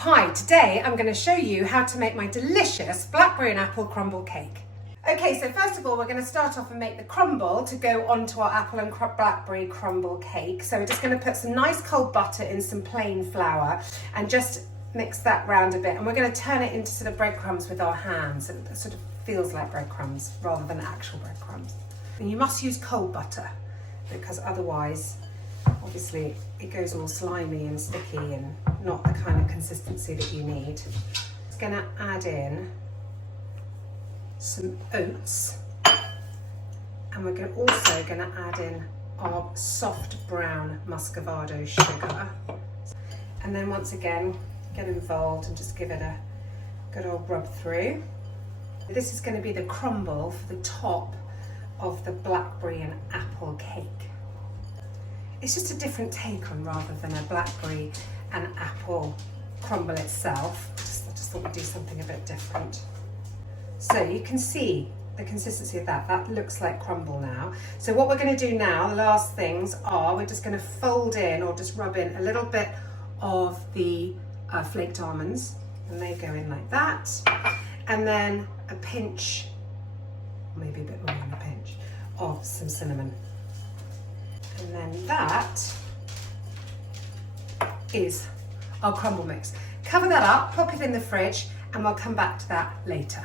Hi, today I'm going to show you how to make my delicious blackberry and apple crumble cake. Okay, so first of all we're going to start off and make the crumble to go onto our apple and blackberry crumble cake. So we're just going to put some nice cold butter in some plain flour and just mix that round a bit, and we're going to turn it into sort of breadcrumbs with our hands. It sort of feels like breadcrumbs rather than actual breadcrumbs. And you must use cold butter because otherwise obviously it goes all slimy and sticky and not the kind of consistency that you need. Just going to add in some oats, and we're also going to add in our soft brown muscovado sugar, and then once again get involved and just give it a good old rub through. This is going to be the crumble for the top of the blackberry and apple cake. It's just a different take on rather than a blackberry and apple crumble itself. I just thought we'd do something a bit different. So you can see the consistency of that. That looks like crumble now. So what we're going to do now, the last things are, we're just going to fold in or just rub in a little bit of the flaked almonds, and they go in like that. And then a pinch, maybe a bit more than a pinch, of some cinnamon. And then that is our crumble mix. Cover that up, pop it in the fridge, and we'll come back to that later.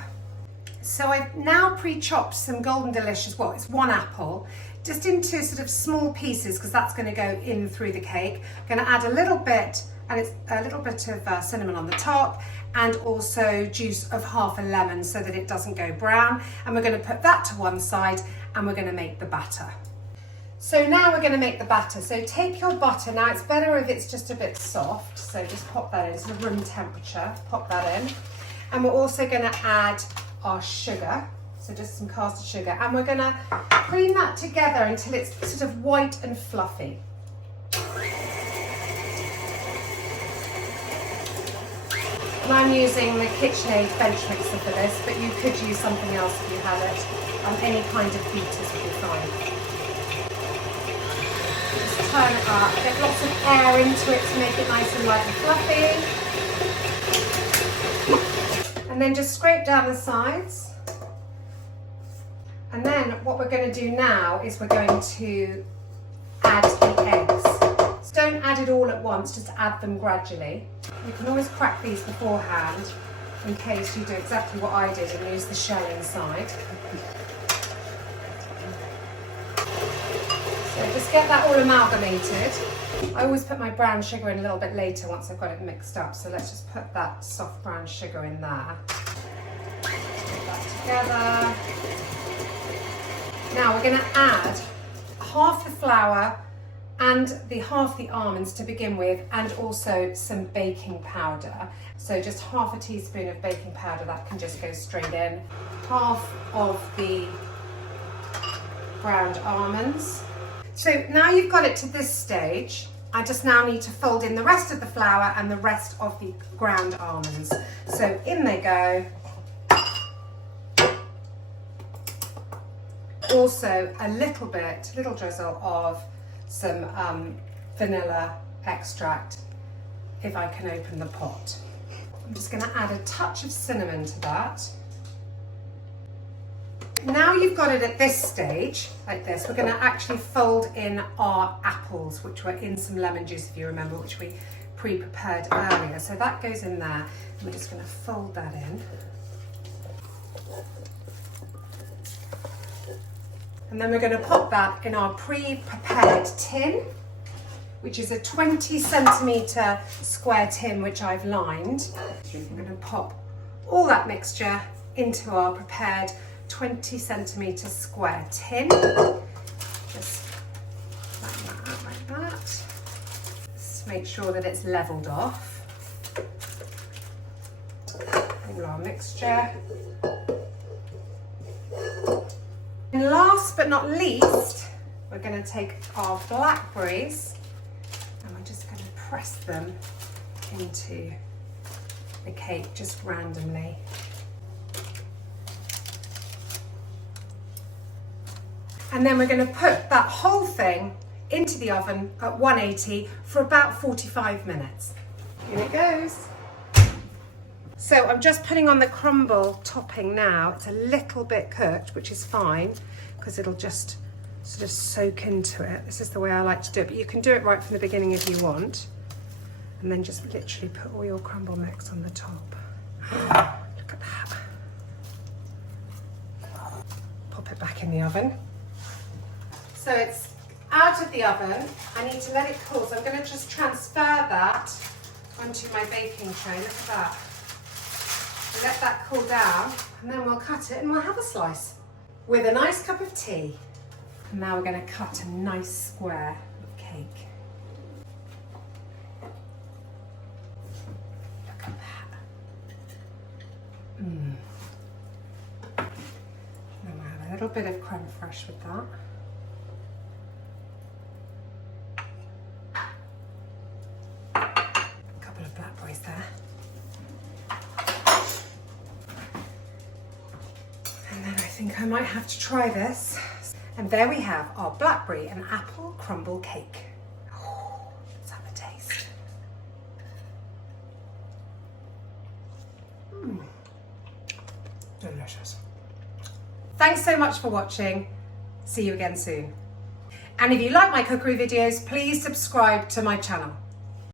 So I've now pre-chopped some golden delicious, well, it's one apple, just into sort of small pieces because that's going to go in through the cake. I'm going to add a little bit, and it's a little bit of cinnamon on the top, and also juice of half a lemon so that it doesn't go brown. And we're going to put that to one side, and we're going to make the batter. So now we're going to make the batter. So take your butter, now it's better if it's just a bit soft, so just pop that in, sort of room temperature, pop that in. And we're also going to add our sugar, so just some caster sugar, and we're going to cream that together until it's sort of white and fluffy. And I'm using the KitchenAid bench mixer for this, but you could use something else if you had it. Any kind of beaters would be fine. Just turn it up, get lots of air into it to make it nice and white and fluffy. And then just scrape down the sides. And then what we're going to do now is we're going to add the eggs. So don't add it all at once, just add them gradually. You can always crack these beforehand in case you do exactly what I did and use the shell inside. So just get that all amalgamated. I always put my brown sugar in a little bit later once I've got it mixed up, so let's just put that soft brown sugar in there. Put that together. Now we're going to add half the flour and half the almonds to begin with, and also some baking powder. So just half a teaspoon of baking powder, that can just go straight in. Half of the ground almonds. So now you've got it to this stage, I just now need to fold in the rest of the flour and the rest of the ground almonds. So in they go. Also a little drizzle of some vanilla extract, if I can open the pot. I'm just going to add a touch of cinnamon to that. Now you've got it at this stage, like this, we're going to actually fold in our apples, which were in some lemon juice, if you remember, which we pre-prepared earlier. So that goes in there, and we're just going to fold that in. And then we're going to pop that in our pre-prepared tin, which is a 20 centimetre square tin, which I've lined. We're going to pop all that mixture into our prepared 20 centimetre square tin. Just flatten that out like that. Just make sure that it's levelled off. All our mixture. And last but not least, we're going to take our blackberries and we're just going to press them into the cake just randomly. And then we're going to put that whole thing into the oven at 180 for about 45 minutes. Here it goes. So I'm just putting on the crumble topping now. It's a little bit cooked, which is fine because it'll just sort of soak into it. This is the way I like to do it, but you can do it right from the beginning if you want. And then just literally put all your crumble mix on the top. Look at that. Pop it back in the oven. So it's out of the oven. I need to let it cool, so I'm going to just transfer that onto my baking tray. Look at that. Let that cool down, and then we'll cut it and we'll have a slice with a nice cup of tea. And now we're going to cut a nice square of cake. Look at that. And then we'll have a little bit of creme fraiche with that. A couple of blackberries there. I think I might have to try this. And there we have our blackberry and apple crumble cake. Oh, let's have a taste. Delicious. Thanks so much for watching. See you again soon. And if you like my cookery videos, please subscribe to my channel.